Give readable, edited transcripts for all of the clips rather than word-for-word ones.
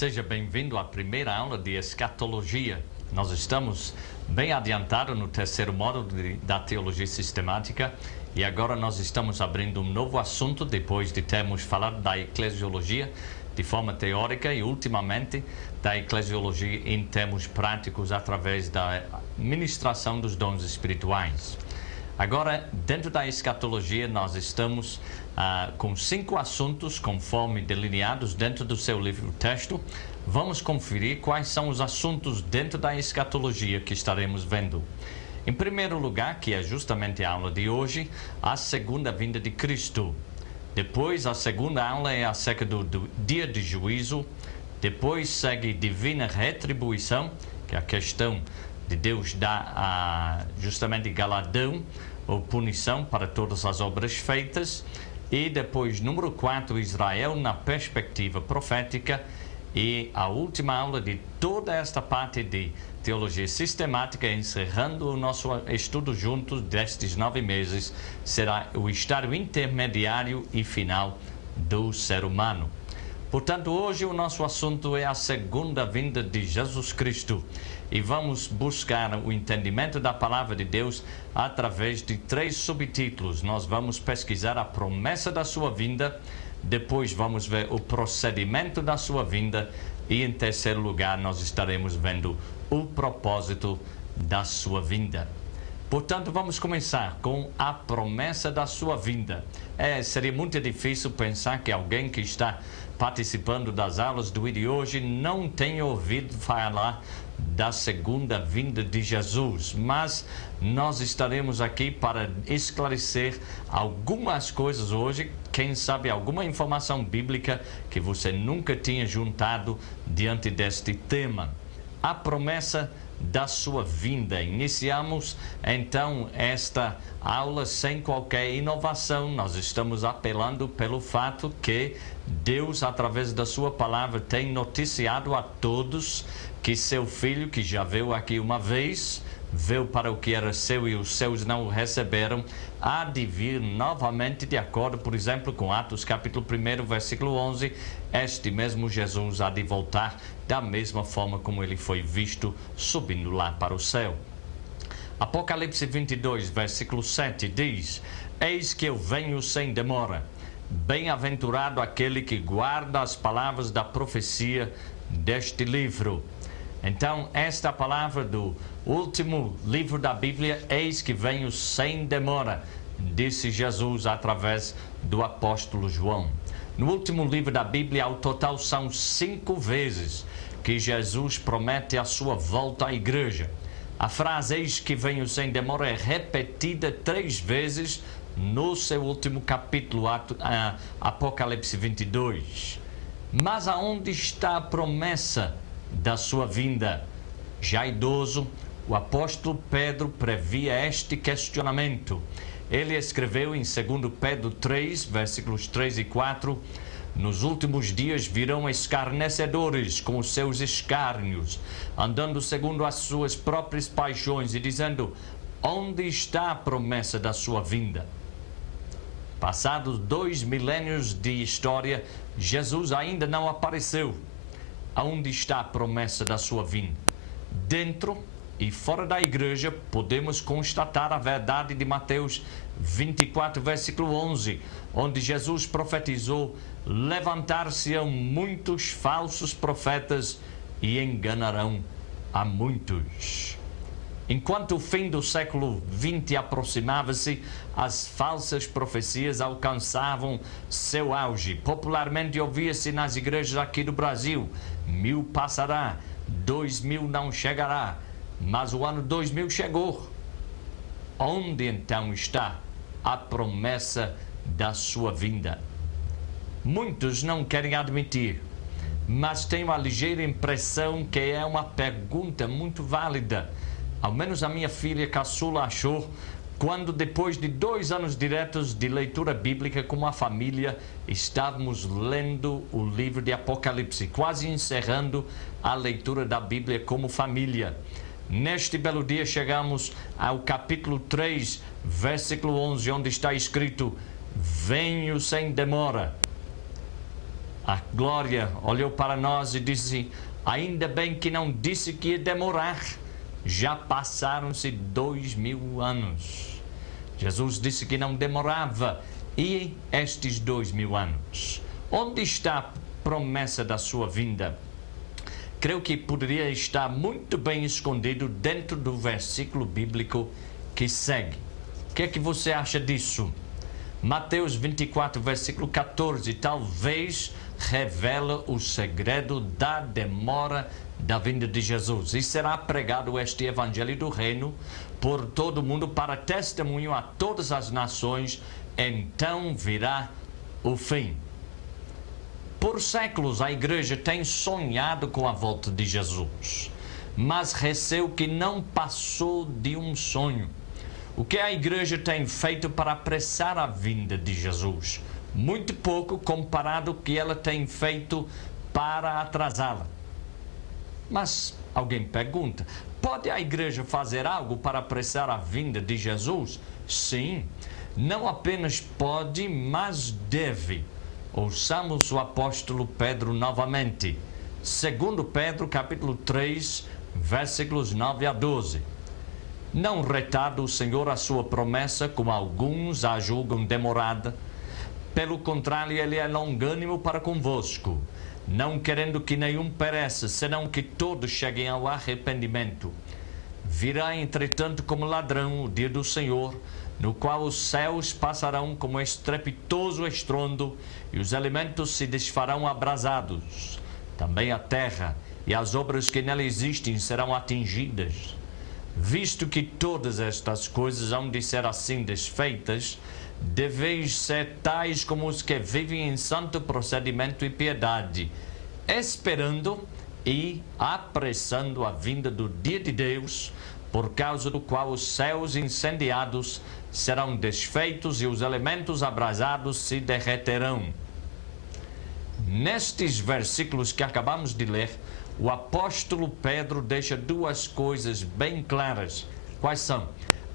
Seja bem-vindo à primeira aula de escatologia. Nós estamos bem adiantados no terceiro módulo da teologia sistemática e agora nós estamos abrindo um novo assunto depois de termos falado da eclesiologia de forma teórica e ultimamente da eclesiologia em termos práticos através da ministração dos dons espirituais. Agora, dentro da escatologia, nós estamos com 5 assuntos, conforme delineados dentro do seu livro-texto. Vamos conferir quais são os assuntos dentro da escatologia que estaremos vendo. Em primeiro lugar, que é justamente a aula de hoje, a segunda vinda de Cristo. Depois, a segunda aula é acerca do dia de juízo. Depois segue divina retribuição, que é a questão de Deus dar justamente galardão ou punição para todas as obras feitas. E depois, número 4, Israel na perspectiva profética. E a última aula de toda esta parte de teologia sistemática, encerrando o nosso estudo juntos destes 9 meses, será o estado intermediário e final do ser humano. Portanto, hoje o nosso assunto é a segunda vinda de Jesus Cristo e vamos buscar o entendimento da palavra de Deus através de 3 subtítulos. Nós vamos pesquisar a promessa da sua vinda, depois vamos ver o procedimento da sua vinda e, em terceiro lugar, nós estaremos vendo o propósito da sua vinda. Portanto, vamos começar com a promessa da sua vinda. Seria muito difícil pensar que alguém que está participando das aulas do de hoje não tenha ouvido falar da segunda vinda de Jesus, mas nós estaremos aqui para esclarecer algumas coisas hoje, quem sabe alguma informação bíblica que você nunca tinha juntado diante deste tema. A promessa da sua vinda. Iniciamos então esta aula sem qualquer inovação. Nós estamos apelando pelo fato que Deus, através da sua palavra, tem noticiado a todos que seu filho, que já veio aqui uma vez, veio para o que era seu e os seus não o receberam, há de vir novamente, de acordo, por exemplo, com Atos capítulo 1, versículo 11, este mesmo Jesus há de voltar da mesma forma como ele foi visto subindo lá para o céu. Apocalipse 22, versículo 7 diz: Eis que eu venho sem demora. Bem-aventurado aquele que guarda as palavras da profecia deste livro. Então, esta palavra do último livro da Bíblia, eis que venho sem demora, disse Jesus através do apóstolo João. No último livro da Bíblia, ao total são 5 vezes que Jesus promete a sua volta à igreja. A frase eis que venho sem demora é repetida 3 vezes no seu último capítulo, Apocalipse 22. Mas aonde está a promessa da sua vinda? Já idoso, o apóstolo Pedro previa este questionamento. Ele escreveu em 2 Pedro 3, versículos 3 e 4, nos últimos dias virão escarnecedores com os seus escárnios, andando segundo as suas próprias paixões e dizendo, onde está a promessa da sua vinda? Passados 2 milênios de história, Jesus ainda não apareceu. Aonde está a promessa da sua vinda? Dentro e fora da igreja, podemos constatar a verdade de Mateus 24, versículo 11, onde Jesus profetizou, levantar-se-ão muitos falsos profetas e enganarão a muitos. Enquanto o fim do século XX aproximava-se, as falsas profecias alcançavam seu auge. Popularmente ouvia-se nas igrejas aqui do Brasil, 1000 passará, 2000 não chegará, mas o ano 2000 chegou. Onde então está a promessa da sua vinda? Muitos não querem admitir, mas tenho a ligeira impressão que é uma pergunta muito válida. Ao menos a minha filha caçula achou, quando depois de 2 anos diretos de leitura bíblica com a família, estávamos lendo o livro de Apocalipse, quase encerrando a leitura da Bíblia como família. Neste belo dia chegamos ao capítulo 3, versículo 11, onde está escrito, venho sem demora. A glória olhou para nós e disse: ainda bem que não disse que ia demorar. Já passaram-se 2000 anos. Jesus disse que não demorava. E estes 2000 anos? Onde está a promessa da sua vinda? Creio que poderia estar muito bem escondido dentro do versículo bíblico que segue. O que é que você acha disso? Mateus 24, versículo 14, talvez revela o segredo da demora da vinda de Jesus. E será pregado este evangelho do reino por todo o mundo para testemunho a todas as nações, então virá o fim. Por séculos a igreja tem sonhado com a volta de Jesus, mas receio que não passou de um sonho. O que a igreja tem feito para apressar a vinda de Jesus? Muito pouco comparado com o que ela tem feito para atrasá-la. Mas alguém pergunta, pode a igreja fazer algo para apressar a vinda de Jesus? Sim, não apenas pode, mas deve. Ouçamos o apóstolo Pedro novamente. 2 Pedro, capítulo 3, versículos 9 a 12. Não retarda o Senhor a sua promessa, como alguns a julgam demorada. Pelo contrário, ele é longânimo para convosco, não querendo que nenhum pereça, senão que todos cheguem ao arrependimento. Virá, entretanto, como ladrão o dia do Senhor, no qual os céus passarão como estrepitoso estrondo, e os elementos se desfarão abrasados. Também a terra e as obras que nela existem serão atingidas. Visto que todas estas coisas hão de ser assim desfeitas, deveis ser tais como os que vivem em santo procedimento e piedade, esperando e apressando a vinda do dia de Deus, por causa do qual os céus incendiados serão desfeitos e os elementos abrasados se derreterão. Nestes versículos que acabamos de ler, o apóstolo Pedro deixa duas coisas bem claras. Quais são?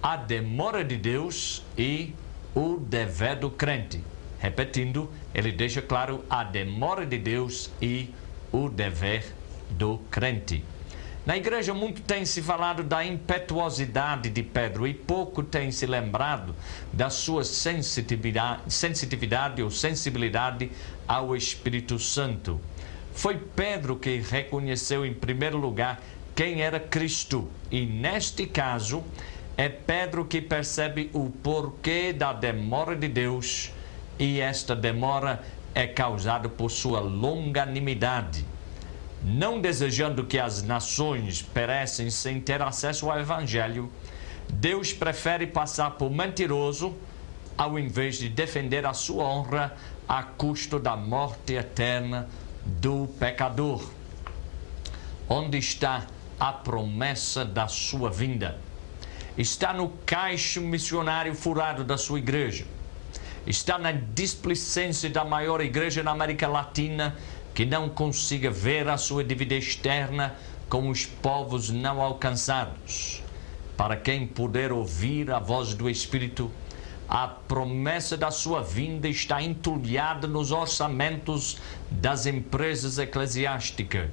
A demora de Deus e o dever do crente. Repetindo, ele deixa claro a demora de Deus e o dever do crente. Na igreja muito tem se falado da impetuosidade de Pedro e pouco tem se lembrado da sua sensitividade ou sensibilidade ao Espírito Santo. Foi Pedro que reconheceu em primeiro lugar quem era Cristo. E neste caso, é Pedro que percebe o porquê da demora de Deus. E esta demora é causada por sua longanimidade. Não desejando que as nações perecem sem ter acesso ao Evangelho, Deus prefere passar por mentiroso ao invés de defender a sua honra a custo da morte eterna do pecador. Onde está a promessa da sua vinda? Está no caixo missionário furado da sua igreja. Está na displicência da maior igreja na América Latina, que não consiga ver a sua dívida externa com os povos não alcançados. Para quem puder ouvir a voz do Espírito, a promessa da sua vinda está entulhada nos orçamentos das empresas eclesiásticas.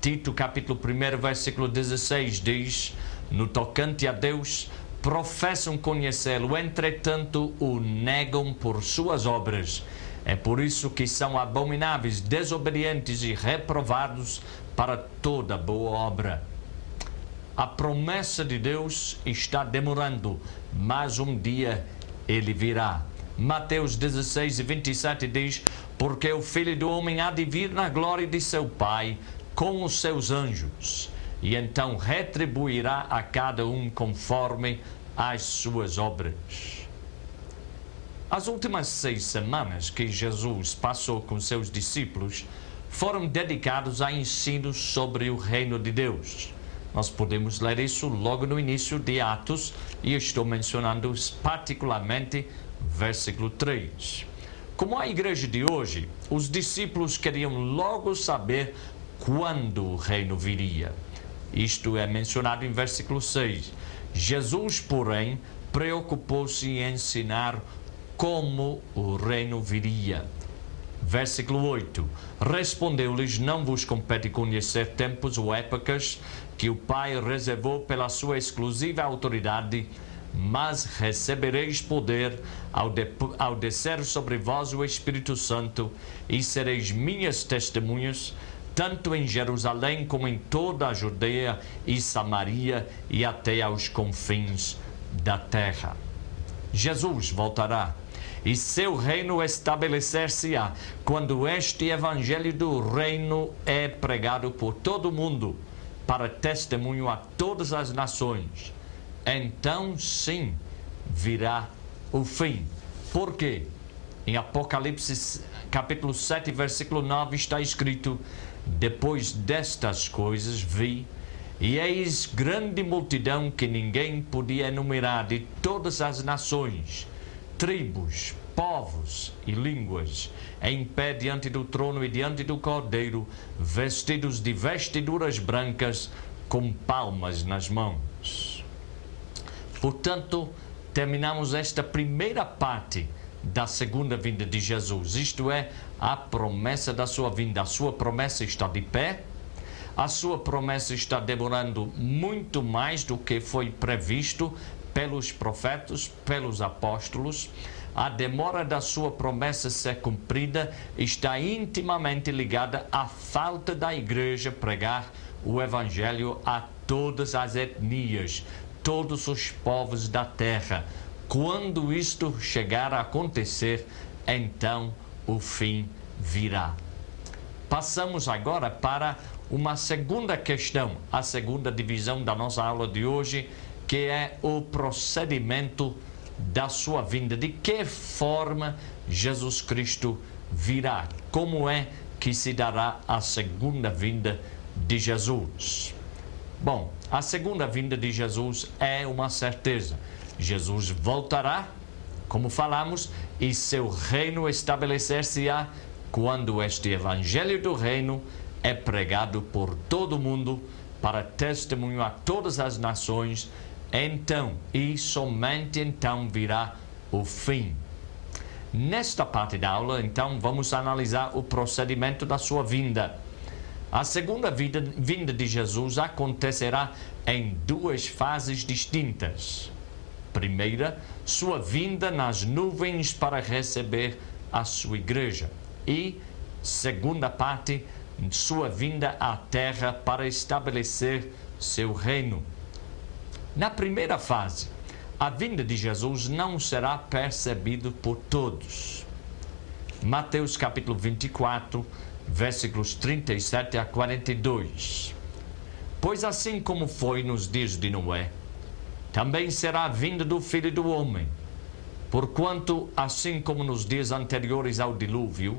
Tito, capítulo 1, versículo 16, diz: no tocante a Deus, professam conhecê-lo, entretanto o negam por suas obras. É por isso que são abomináveis, desobedientes e reprovados para toda boa obra. A promessa de Deus está demorando, mas um dia ele virá. Mateus 16, 27 diz: porque o Filho do Homem há de vir na glória de seu Pai com os seus anjos, e então retribuirá a cada um conforme as suas obras. As últimas 6 semanas que Jesus passou com seus discípulos foram dedicados a ensinos sobre o reino de Deus. Nós podemos ler isso logo no início de Atos, e estou mencionando particularmente versículo 3. Como a igreja de hoje, os discípulos queriam logo saber quando o reino viria. Isto é mencionado em versículo 6. Jesus, porém, preocupou-se em ensinar como o reino viria. Versículo 8. Respondeu-lhes: não vos compete conhecer tempos ou épocas que o Pai reservou pela sua exclusiva autoridade, mas recebereis poder ao descer sobre vós o Espírito Santo, e sereis minhas testemunhas, tanto em Jerusalém como em toda a Judeia e Samaria e até aos confins da terra. Jesus voltará e seu reino estabelecer-se-á quando este evangelho do reino é pregado por todo o mundo para testemunho a todas as nações. Então sim virá o fim. Por quê? Em Apocalipse capítulo 7, versículo 9 está escrito: depois destas coisas vi, e eis grande multidão que ninguém podia enumerar, de todas as nações, tribos, povos e línguas, em pé diante do trono e diante do Cordeiro, vestidos de vestiduras brancas, com palmas nas mãos. Portanto, terminamos esta primeira parte da segunda vinda de Jesus, isto é, a promessa da sua vinda. A sua promessa está de pé, a sua promessa está demorando muito mais do que foi previsto pelos profetas, pelos apóstolos. A demora da sua promessa ser cumprida está intimamente ligada à falta da igreja pregar o evangelho a todas as etnias, todos os povos da terra. Quando isto chegar a acontecer, então o fim virá. Passamos agora para uma segunda questão, a segunda divisão da nossa aula de hoje, que é o procedimento da sua vinda. De que forma Jesus Cristo virá? Como é que se dará a segunda vinda de Jesus? Bom, a segunda vinda de Jesus é uma certeza. Jesus voltará, como falamos, e seu reino estabelecer-se-á quando este evangelho do reino é pregado por todo o mundo para testemunho a todas as nações. Então, e somente então, virá o fim. Nesta parte da aula, então, vamos analisar o procedimento da sua vinda. A segunda vinda de Jesus acontecerá em duas fases distintas. Primeira, sua vinda nas nuvens para receber a sua igreja. E, segunda parte, sua vinda à terra para estabelecer seu reino. Na primeira fase, a vinda de Jesus não será percebida por todos. Mateus capítulo 24, versículos 37 a 42. Pois assim como foi nos dias de Noé, também será a vinda do Filho do Homem. Porquanto, assim como nos dias anteriores ao dilúvio,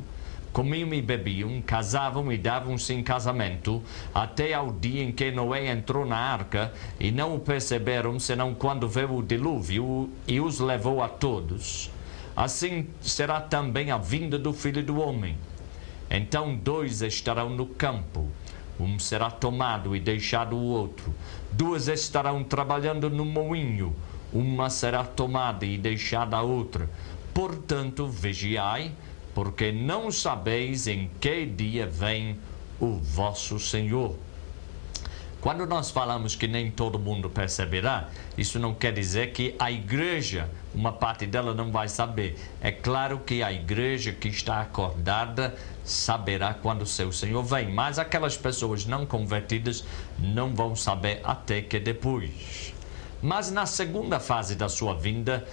comiam e bebiam, casavam e davam-se em casamento, até ao dia em que Noé entrou na arca, e não o perceberam, senão quando veio o dilúvio e os levou a todos. Assim será também a vinda do Filho do Homem. Então 2 estarão no campo, um será tomado e deixado o outro. 2 estarão trabalhando no moinho, uma será tomada e deixada a outra. Portanto, vigiai, porque não sabeis em que dia vem o vosso Senhor. Quando nós falamos que nem todo mundo perceberá, isso não quer dizer que a igreja, uma parte dela não vai saber. É claro que a igreja que está acordada saberá quando o seu Senhor vem, mas aquelas pessoas não convertidas não vão saber até que depois. Mas na segunda fase da sua vinda,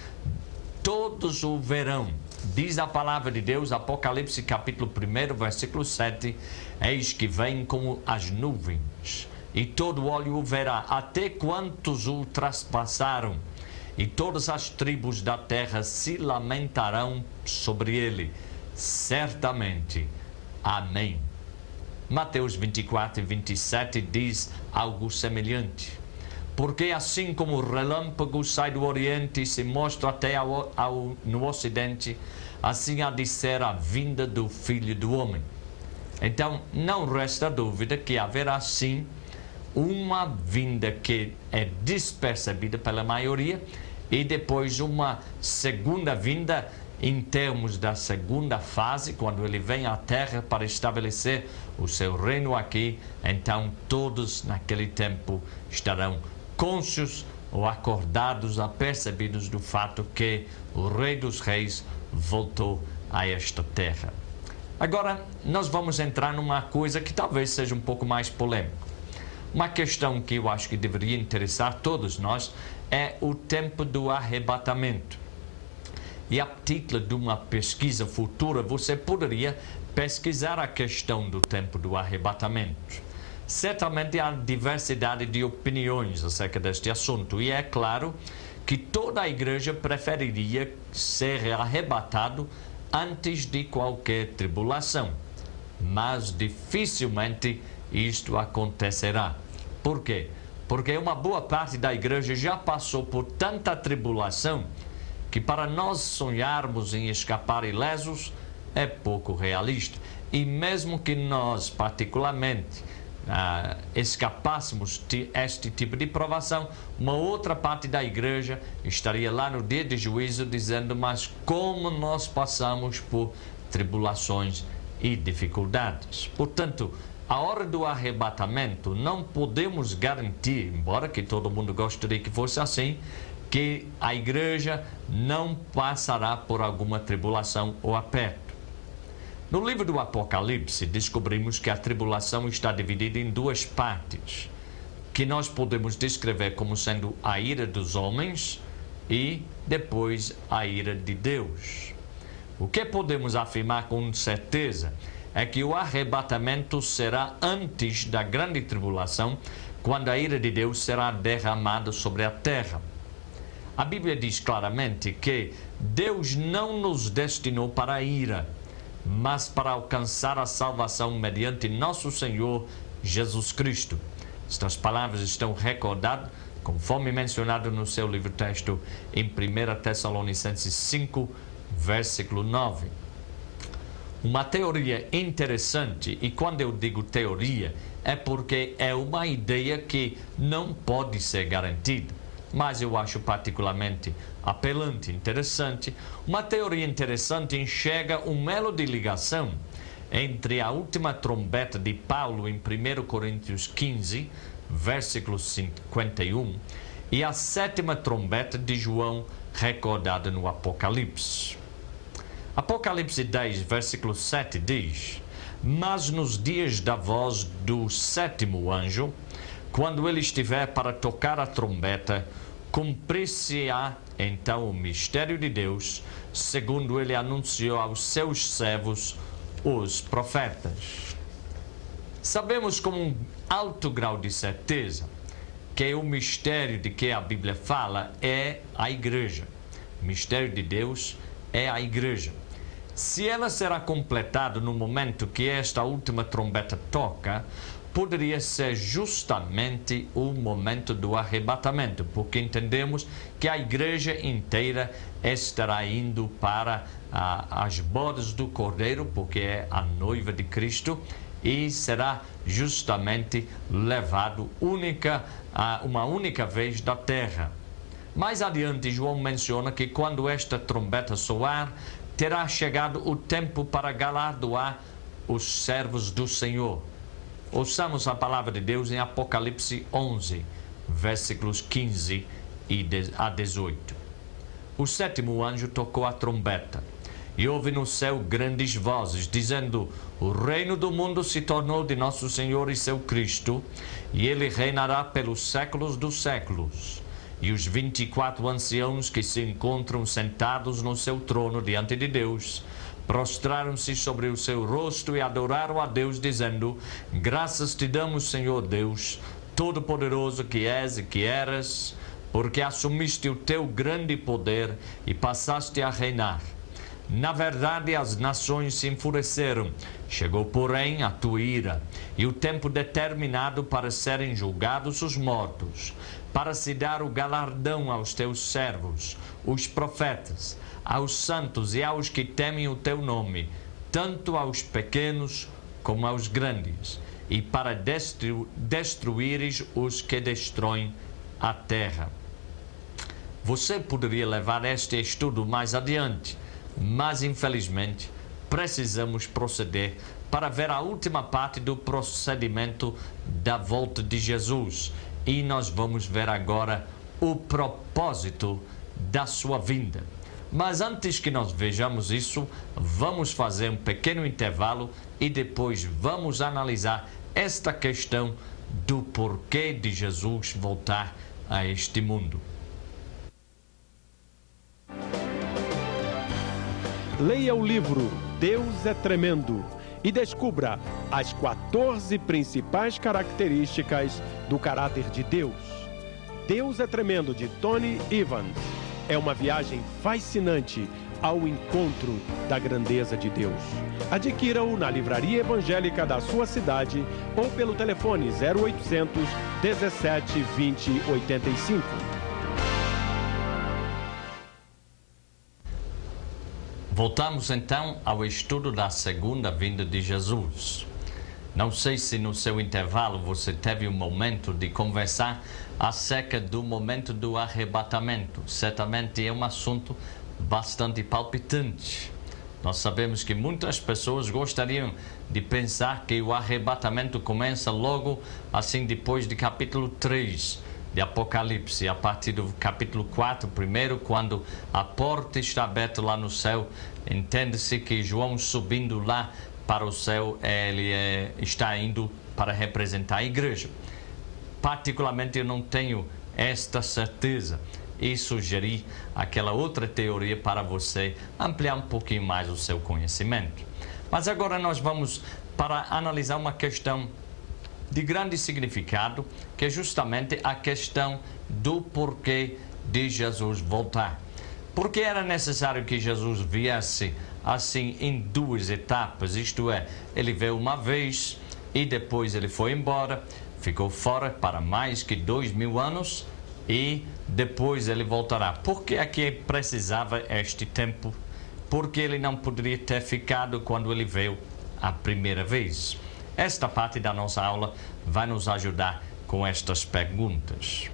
todos o verão. Diz a palavra de Deus, Apocalipse capítulo 1, versículo 7, eis que vem como as nuvens, e todo olho o verá, até quantos o traspassaram, e todas as tribos da terra se lamentarão sobre ele. Certamente. Amém. Mateus 24 e 27 diz algo semelhante. Porque assim como o relâmpago sai do Oriente e se mostra até no Ocidente, assim há de ser a vinda do Filho do Homem. Então, não resta dúvida que haverá sim uma vinda que é despercebida pela maioria e depois uma segunda vinda em termos da segunda fase, quando ele vem à Terra para estabelecer o seu reino aqui, então todos naquele tempo estarão cônscios ou acordados, apercebidos do fato que o Rei dos Reis voltou a esta terra. Agora, nós vamos entrar numa coisa que talvez seja um pouco mais polêmica. Uma questão que eu acho que deveria interessar todos nós é o tempo do arrebatamento. E a título de uma pesquisa futura, você poderia pesquisar a questão do tempo do arrebatamento. Certamente há diversidade de opiniões acerca deste assunto, e é claro que toda a igreja preferiria ser arrebatado antes de qualquer tribulação. Mas dificilmente isto acontecerá. Por quê? Porque uma boa parte da igreja já passou por tanta tribulação que para nós sonharmos em escapar ilesos é pouco realista. E mesmo que nós, particularmente, escapássemos este tipo de provação, uma outra parte da igreja estaria lá no dia de juízo dizendo: mas como nós passamos por tribulações e dificuldades. Portanto, a hora do arrebatamento não podemos garantir, embora que todo mundo gostaria que fosse assim, que a igreja não passará por alguma tribulação ou aperto. No livro do Apocalipse, descobrimos que a tribulação está dividida em duas partes, que nós podemos descrever como sendo a ira dos homens e depois a ira de Deus. O que podemos afirmar com certeza é que o arrebatamento será antes da grande tribulação, quando a ira de Deus será derramada sobre a terra. A Bíblia diz claramente que Deus não nos destinou para a ira, mas para alcançar a salvação mediante nosso Senhor Jesus Cristo. Estas palavras estão recordadas, conforme mencionado no seu livro-texto, em 1 Tessalonicenses 5, versículo 9. Uma teoria interessante, e quando eu digo teoria, é porque é uma ideia que não pode ser garantida, mas eu acho particularmente apelante, interessante. Uma teoria interessante enxerga um elo de ligação entre a última trombeta de Paulo em 1 Coríntios 15, versículo 51, e a sétima trombeta de João recordada no Apocalipse. Apocalipse 10, versículo 7 diz: mas nos dias da voz do sétimo anjo, quando ele estiver para tocar a trombeta, cumprir-se-á então o mistério de Deus, segundo ele anunciou aos seus servos, os profetas. Sabemos com um alto grau de certeza que o mistério de que a Bíblia fala é a igreja. O mistério de Deus é a igreja. Se ela será completada no momento que esta última trombeta toca, poderia ser justamente o momento do arrebatamento, porque entendemos que a igreja inteira estará indo para as bodas do Cordeiro, porque é a noiva de Cristo, e será justamente levado uma única vez da terra. Mais adiante, João menciona que quando esta trombeta soar, terá chegado o tempo para galardoar os servos do Senhor. Ouçamos a palavra de Deus em Apocalipse 11, versículos 15 a 18. O sétimo anjo tocou a trombeta, e houve no céu grandes vozes, dizendo: o reino do mundo se tornou de nosso Senhor e seu Cristo, e ele reinará pelos séculos dos séculos. E os 24 anciãos que se encontram sentados no seu trono diante de Deus, prostraram-se sobre o seu rosto e adoraram a Deus, dizendo: graças te damos, Senhor Deus, Todo-Poderoso que és e que eras, porque assumiste o teu grande poder e passaste a reinar. Na verdade, as nações se enfureceram. Chegou, porém, a tua ira, e o tempo determinado para serem julgados os mortos, para se dar o galardão aos teus servos, os profetas, aos santos e aos que temem o teu nome, tanto aos pequenos como aos grandes, e para destruíres os que destroem a terra. Você poderia levar este estudo mais adiante, mas infelizmente precisamos proceder para ver a última parte do procedimento da volta de Jesus. E nós vamos ver agora o propósito da sua vinda. Mas antes que nós vejamos isso, vamos fazer um pequeno intervalo e depois vamos analisar esta questão do porquê de Jesus voltar a este mundo. Leia o livro Deus é Tremendo e descubra as 14 principais características do caráter de Deus. Deus é Tremendo, de Tony Evans. É uma viagem fascinante ao encontro da grandeza de Deus. Adquira-o na livraria evangélica da sua cidade ou pelo telefone 0800 17 20 85. Voltamos então ao estudo da segunda vinda de Jesus. Não sei se no seu intervalo você teve um momento de conversar acerca do momento do arrebatamento. Certamente é um assunto bastante palpitante. Nós sabemos que muitas pessoas gostariam de pensar que o arrebatamento começa logo assim depois de capítulo 3 de Apocalipse, a partir do capítulo 4, primeiro, quando a porta está aberta lá no céu. Entende-se que João, subindo lá para o céu, ele está indo para representar a igreja. Particularmente, eu não tenho esta certeza e sugeri aquela outra teoria para você ampliar um pouquinho mais o seu conhecimento. Mas agora nós vamos para analisar uma questão de grande significado, que é justamente a questão do porquê de Jesus voltar. Porque era necessário que Jesus viesse assim em duas etapas, isto é, ele veio uma vez e depois ele foi embora, ficou fora para mais que 2000 anos e depois ele voltará. Por que aqui precisava este tempo? Porque ele não poderia ter ficado quando ele veio a primeira vez. Esta parte da nossa aula vai nos ajudar com estas perguntas.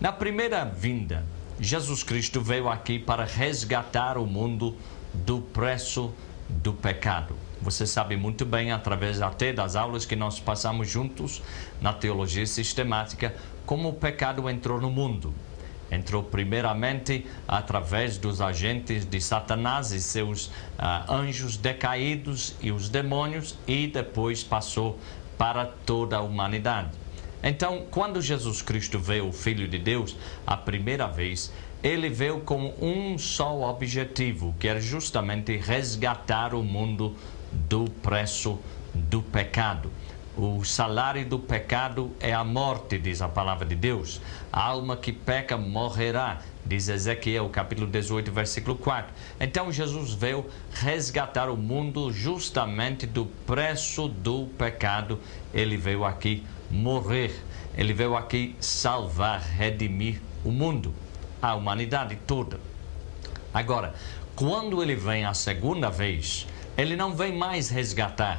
Na primeira vinda, Jesus Cristo veio aqui para resgatar o mundo do preço do pecado. Você sabe muito bem, através até das aulas que nós passamos juntos na teologia sistemática, como o pecado entrou no mundo. Entrou primeiramente através dos agentes de Satanás e seus anjos decaídos e os demônios, e depois passou para toda a humanidade. Então, quando Jesus Cristo veio, o Filho de Deus, a primeira vez, ele veio com um só objetivo, que era justamente resgatar o mundo do preço do pecado. O salário do pecado é a morte, diz a palavra de Deus. A alma que peca morrerá, diz Ezequiel, capítulo 18, versículo 4. Então, Jesus veio resgatar o mundo justamente do preço do pecado. Ele veio aqui morrer. Ele veio aqui salvar, redimir o mundo, a humanidade toda. Agora, quando ele vem a segunda vez, ele não vem mais resgatar.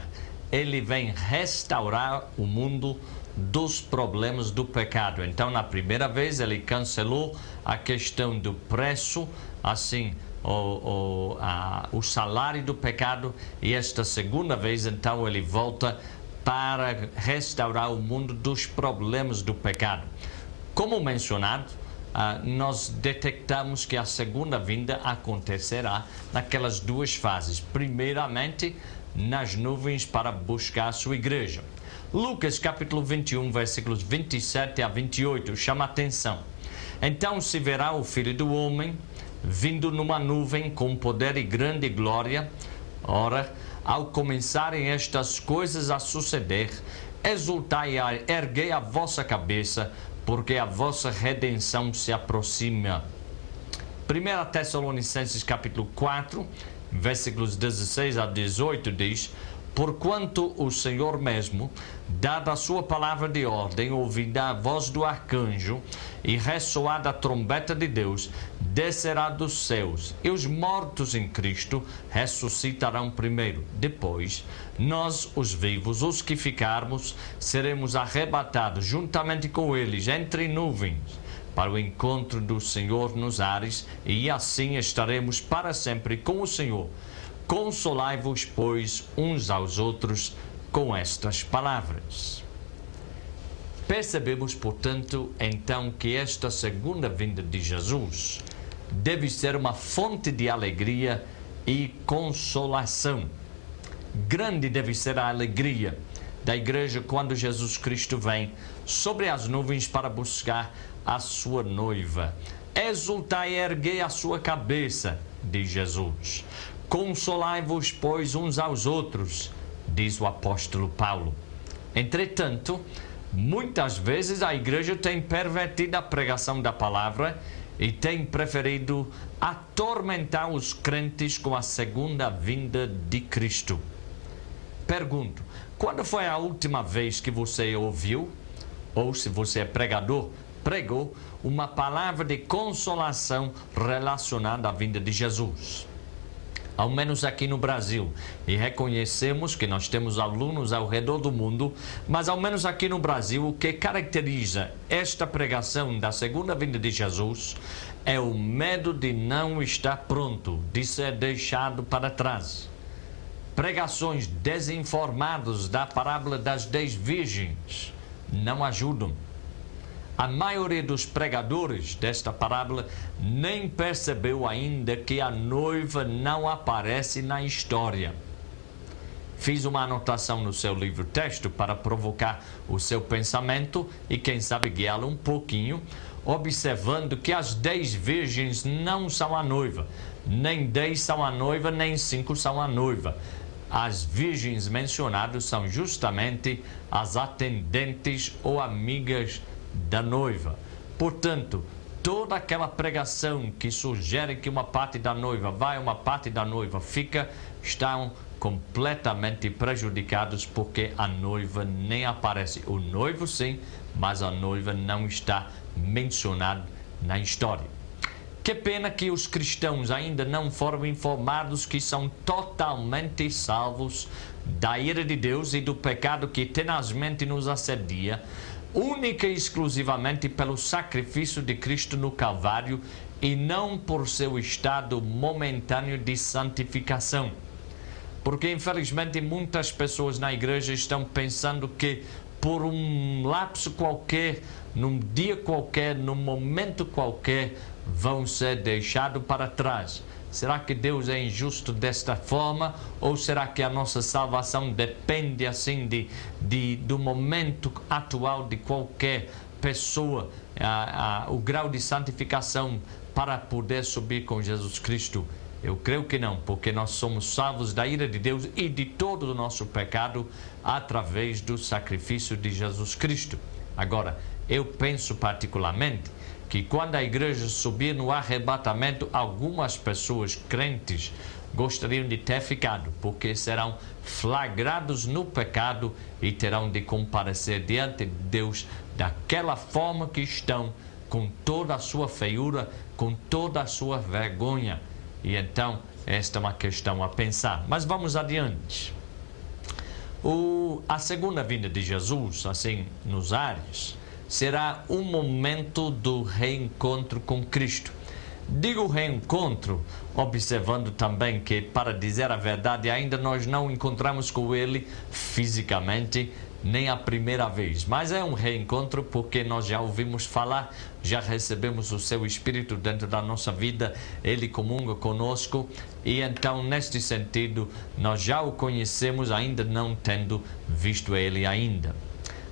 Ele vem restaurar o mundo dos problemas do pecado. Então, na primeira vez, ele cancelou a questão do preço, assim, o salário do pecado. E esta segunda vez, então, ele volta para restaurar o mundo dos problemas do pecado. Como mencionado, nós detectamos que a segunda vinda acontecerá naquelas duas fases. Primeiramente, nas nuvens para buscar a sua igreja. Lucas capítulo 21, versículos 27 a 28, chama a atenção. Então se verá o Filho do Homem vindo numa nuvem com poder e grande glória. Ora, ao começarem estas coisas a suceder, exultai e erguei a vossa cabeça, porque a vossa redenção se aproxima. 1 Tessalonicenses capítulo 4, versículos 16 a 18 diz: porquanto o Senhor mesmo, dada a sua palavra de ordem, ouvida a voz do arcanjo e ressoada a trombeta de Deus, descerá dos céus, e os mortos em Cristo ressuscitarão primeiro. Depois, nós, os vivos, os que ficarmos, seremos arrebatados juntamente com eles entre nuvens, para o encontro do Senhor nos ares, e assim estaremos para sempre com o Senhor. Consolai-vos, pois, uns aos outros com estas palavras. Percebemos, portanto, então, que esta segunda vinda de Jesus deve ser uma fonte de alegria e consolação. Grande deve ser a alegria da igreja quando Jesus Cristo vem sobre as nuvens para buscar a sua noiva. Exultai e erguei a sua cabeça, diz Jesus. Consolai-vos, pois, uns aos outros, diz o apóstolo Paulo. Entretanto, muitas vezes a igreja tem pervertido a pregação da palavra e tem preferido atormentar os crentes com a segunda vinda de Cristo. Pergunto, quando foi a última vez que você ouviu, ou se você é pregador, pregou uma palavra de consolação relacionada à vinda de Jesus? Ao menos aqui no Brasil, e reconhecemos que nós temos alunos ao redor do mundo, mas ao menos aqui no Brasil, o que caracteriza esta pregação da segunda vinda de Jesus é o medo de não estar pronto, de ser deixado para trás. Pregações desinformadas da parábola das 10 virgens não ajudam. A maioria dos pregadores desta parábola nem percebeu ainda que a noiva não aparece na história. Fiz uma anotação no seu livro-texto para provocar o seu pensamento e, quem sabe, guiá-lo um pouquinho, observando que as 10 virgens não são a noiva. Nem 10 são a noiva, nem 5 são a noiva. As virgens mencionadas são justamente as atendentes ou amigas da noiva. Portanto, toda aquela pregação que sugere que uma parte da noiva vai, uma parte da noiva fica, estão completamente prejudicados porque a noiva nem aparece. O noivo sim, mas a noiva não está mencionada na história. Que pena que os cristãos ainda não foram informados que são totalmente salvos da ira de Deus e do pecado que tenazmente nos assedia, única e exclusivamente pelo sacrifício de Cristo no Calvário e não por seu estado momentâneo de santificação. Porque, infelizmente, muitas pessoas na igreja estão pensando que por um lapso qualquer, num dia qualquer, num momento qualquer, vão ser deixados para trás. Será que Deus é injusto desta forma? Ou será que a nossa salvação depende assim do momento atual de qualquer pessoa, o grau de santificação para poder subir com Jesus Cristo? Eu creio que não, porque nós somos salvos da ira de Deus e de todo o nosso pecado através do sacrifício de Jesus Cristo. Agora, eu penso particularmente que quando a igreja subir no arrebatamento, algumas pessoas crentes gostariam de ter ficado, porque serão flagrados no pecado e terão de comparecer diante de Deus daquela forma que estão, com toda a sua feiura, com toda a sua vergonha. E então, esta é uma questão a pensar. Mas vamos adiante. A segunda vinda de Jesus, assim, nos ares, será um momento do reencontro com Cristo. Digo reencontro, observando também que, para dizer a verdade, ainda nós não encontramos com Ele fisicamente, nem a primeira vez. Mas é um reencontro porque nós já ouvimos falar, já recebemos o seu Espírito dentro da nossa vida, Ele comunga conosco e então, neste sentido, nós já o conhecemos, ainda não tendo visto Ele ainda.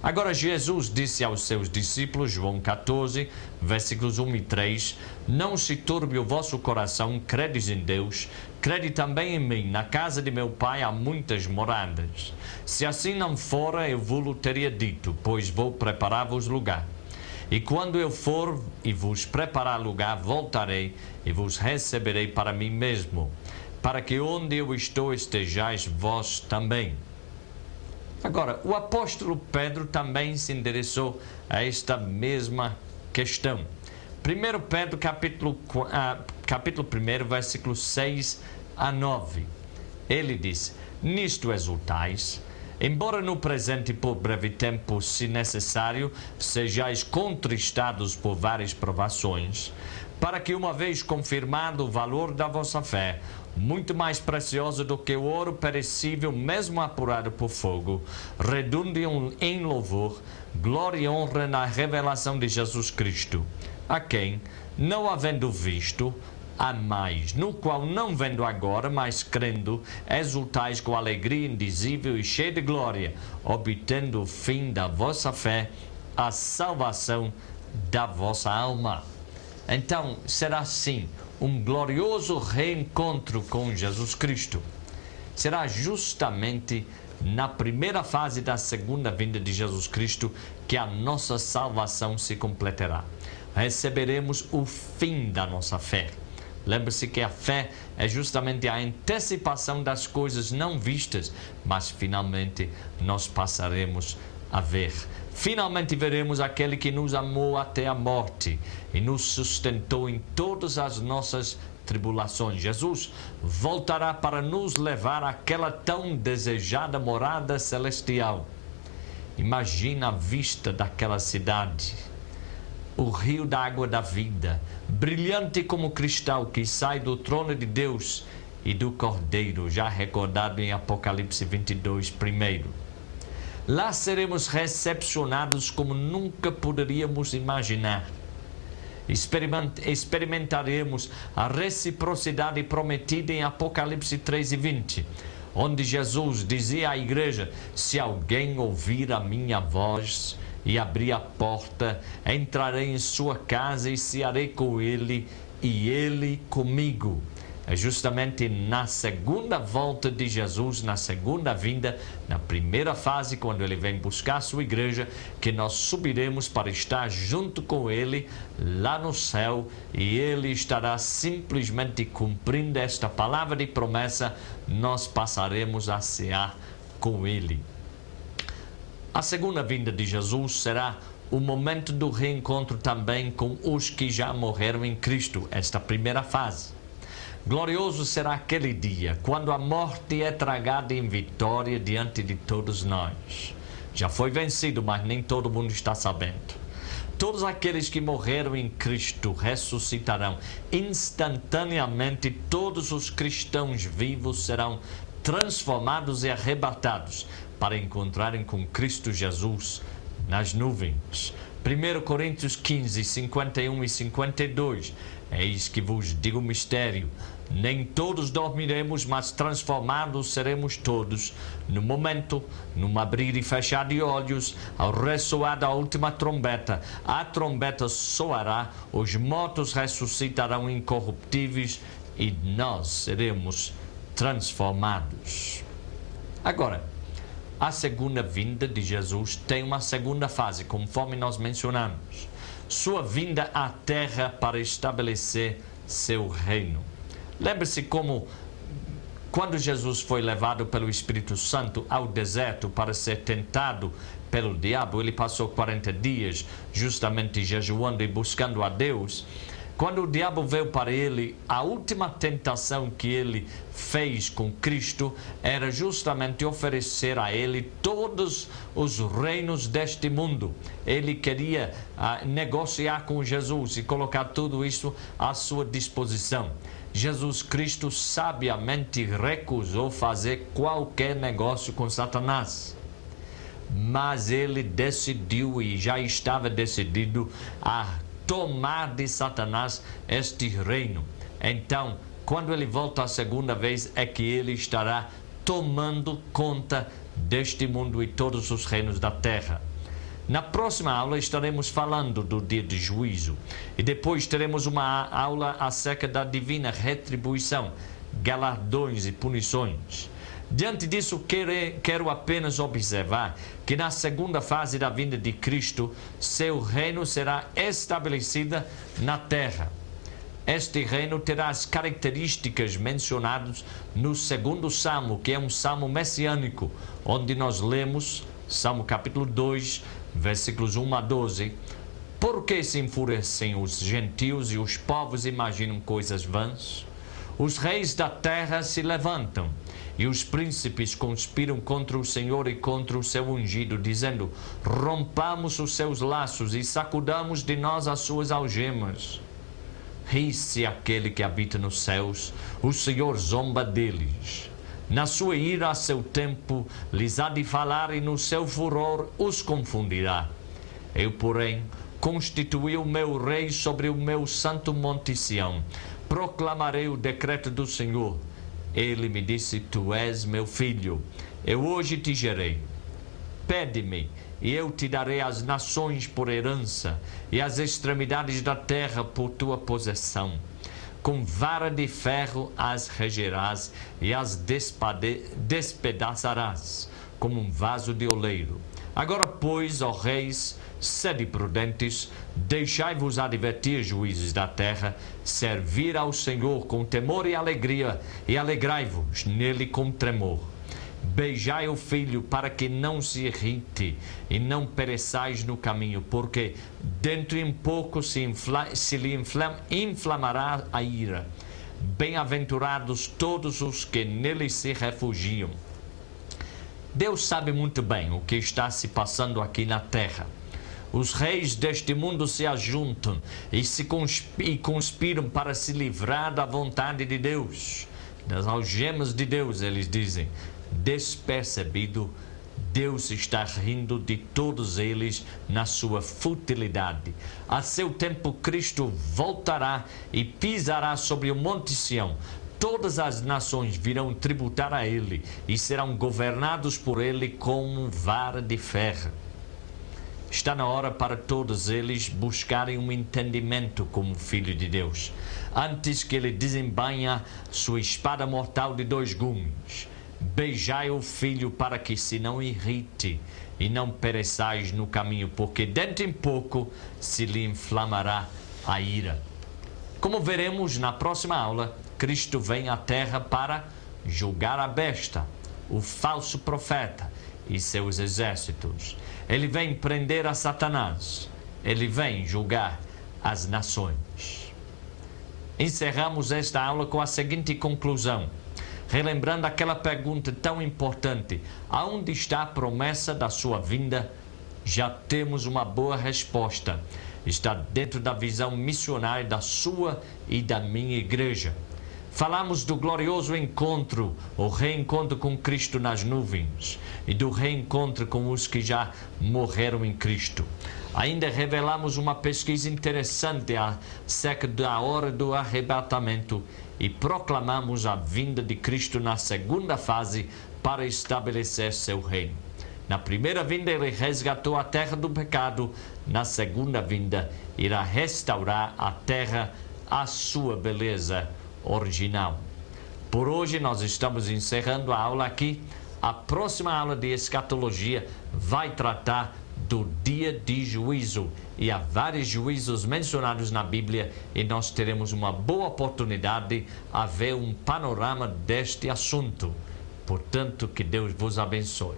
Agora, Jesus disse aos seus discípulos, João 14, versículos 1 e 3, não se turbe o vosso coração, credes em Deus, crede também em mim. Na casa de meu Pai há muitas moradas. Se assim não fora, eu vos teria dito, pois vou preparar-vos lugar. E quando eu for e vos preparar lugar, voltarei e vos receberei para mim mesmo, para que onde eu estou estejais vós também. Agora, o apóstolo Pedro também se endereçou a esta mesma questão. 1 Pedro, capítulo 1, versículos 6 a 9. Ele diz, nisto exultais, Embora no presente por breve tempo, se necessário, sejais contristados por várias provações, para que, uma vez confirmado o valor da vossa fé, muito mais preciosa do que o ouro perecível, mesmo apurado por fogo, redunde em louvor, glória e honra na revelação de Jesus Cristo, a quem, não havendo visto, amais, no qual não vendo agora, mas crendo, exultais com alegria indizível e cheia de glória, obtendo o fim da vossa fé, a salvação da vossa alma. Então, será assim um glorioso reencontro com Jesus Cristo. Será justamente na primeira fase da segunda vinda de Jesus Cristo que a nossa salvação se completará. Receberemos o fim da nossa fé. Lembre-se que a fé é justamente a antecipação das coisas não vistas, mas finalmente nós passaremos a ver. Finalmente veremos aquele que nos amou até a morte e nos sustentou em todas as nossas tribulações. Jesus voltará para nos levar àquela tão desejada morada celestial. Imagina a vista daquela cidade, o rio da água da vida, brilhante como cristal que sai do trono de Deus e do Cordeiro, já recordado em Apocalipse 22, primeiro. Lá seremos recepcionados como nunca poderíamos imaginar. Experimentaremos a reciprocidade prometida em Apocalipse 3:20, onde Jesus dizia à igreja: se alguém ouvir a minha voz e abrir a porta, entrarei em sua casa e cearei com ele e ele comigo. É justamente na segunda volta de Jesus, na segunda vinda, na primeira fase, quando ele vem buscar a sua igreja, que nós subiremos para estar junto com ele lá no céu, e ele estará simplesmente cumprindo esta palavra de promessa. Nós passaremos a cear com ele. A segunda vinda de Jesus será o momento do reencontro também com os que já morreram em Cristo, esta primeira fase. Glorioso será aquele dia, quando a morte é tragada em vitória diante de todos nós. Já foi vencido, mas nem todo mundo está sabendo. Todos aqueles que morreram em Cristo ressuscitarão. Instantaneamente, todos os cristãos vivos serão transformados e arrebatados para encontrarem com Cristo Jesus nas nuvens. 1 Coríntios 15, 51 e 52. Eis que vos digo o mistério. Nem todos dormiremos, mas transformados seremos todos, no momento, num abrir e fechar de olhos, ao ressoar da última trombeta. A trombeta soará, os mortos ressuscitarão incorruptíveis e nós seremos transformados. Agora, a segunda vinda de Jesus tem uma segunda fase, conforme nós mencionamos. Sua vinda à terra para estabelecer seu reino. Lembre-se como, quando Jesus foi levado pelo Espírito Santo ao deserto para ser tentado pelo diabo, ele passou 40 dias justamente jejuando e buscando a Deus. Quando o diabo veio para ele, a última tentação que ele fez com Cristo era justamente oferecer a ele todos os reinos deste mundo. Ele queria negociar com Jesus e colocar tudo isso à sua disposição. Jesus Cristo sabiamente recusou fazer qualquer negócio com Satanás. Mas ele decidiu, e já estava decidido, a tomar de Satanás este reino. Então, quando ele volta a segunda vez, é que ele estará tomando conta deste mundo e todos os reinos da terra. Na próxima aula estaremos falando do dia de juízo e depois teremos uma aula acerca da divina retribuição, galardões e punições. Diante disso, quero apenas observar que na segunda fase da vinda de Cristo, seu reino será estabelecido na terra. Este reino terá as características mencionadas no segundo salmo, que é um salmo messiânico, onde nós lemos, Salmo capítulo 2, versículos 1 a 12. Por que se enfurecem os gentios e os povos imaginam coisas vãs? Os reis da terra se levantam e os príncipes conspiram contra o Senhor e contra o seu ungido, dizendo: rompamos os seus laços e sacudamos de nós as suas algemas. Ri-se aquele que habita nos céus, o Senhor zomba deles. Na sua ira a seu tempo lhes há de falar e no seu furor os confundirá. Eu, porém, constituí o meu rei sobre o meu santo monte Sião. Proclamarei o decreto do Senhor. Ele me disse: tu és meu filho, eu hoje te gerei. Pede-me, e eu te darei as nações por herança, e as extremidades da terra por tua possessão. Com vara de ferro as regerás, e as despedaçarás, como um vaso de oleiro. Agora, pois, ó reis, sede prudentes, deixai-vos advertir, juízes da terra, servir ao Senhor com temor e alegria, e alegrai-vos nele com tremor. Beijai o filho para que não se irrite e não pereçais no caminho, porque dentro em pouco se lhe inflamará a ira. Bem-aventurados todos os que nele se refugiam. Deus sabe muito bem o que está se passando aqui na terra. Os reis deste mundo se ajuntam e conspiram para se livrar da vontade de Deus, das algemas de Deus, eles dizem. Despercebido, Deus está rindo de todos eles na sua futilidade. A seu tempo, Cristo voltará e pisará sobre o monte Sião. Todas as nações virão tributar a ele e serão governados por ele com vara de ferro. Está na hora para todos eles buscarem um entendimento como filho de Deus, antes que ele desembainhe sua espada mortal de 2 gumes. Beijai o filho para que se não irrite e não pereçais no caminho, porque dentro em pouco se lhe inflamará a ira. Como veremos na próxima aula, Cristo vem à terra para julgar a besta, o falso profeta e seus exércitos. Ele vem prender a Satanás. Ele vem julgar as nações. Encerramos esta aula com a seguinte conclusão, relembrando aquela pergunta tão importante: aonde está a promessa da sua vinda? Já temos uma boa resposta. Está dentro da visão missionária da sua e da minha igreja. Falamos do glorioso encontro, o reencontro com Cristo nas nuvens, e do reencontro com os que já morreram em Cristo. Ainda revelamos uma pesquisa interessante acerca da hora do arrebatamento e proclamamos a vinda de Cristo na segunda fase para estabelecer seu reino. Na primeira vinda, ele resgatou a terra do pecado. Na segunda vinda, irá restaurar a terra à sua beleza original. Por hoje, nós estamos encerrando a aula aqui. A próxima aula de escatologia vai tratar do dia de juízo. E há vários juízos mencionados na Bíblia e nós teremos uma boa oportunidade a ver um panorama deste assunto. Portanto, que Deus vos abençoe.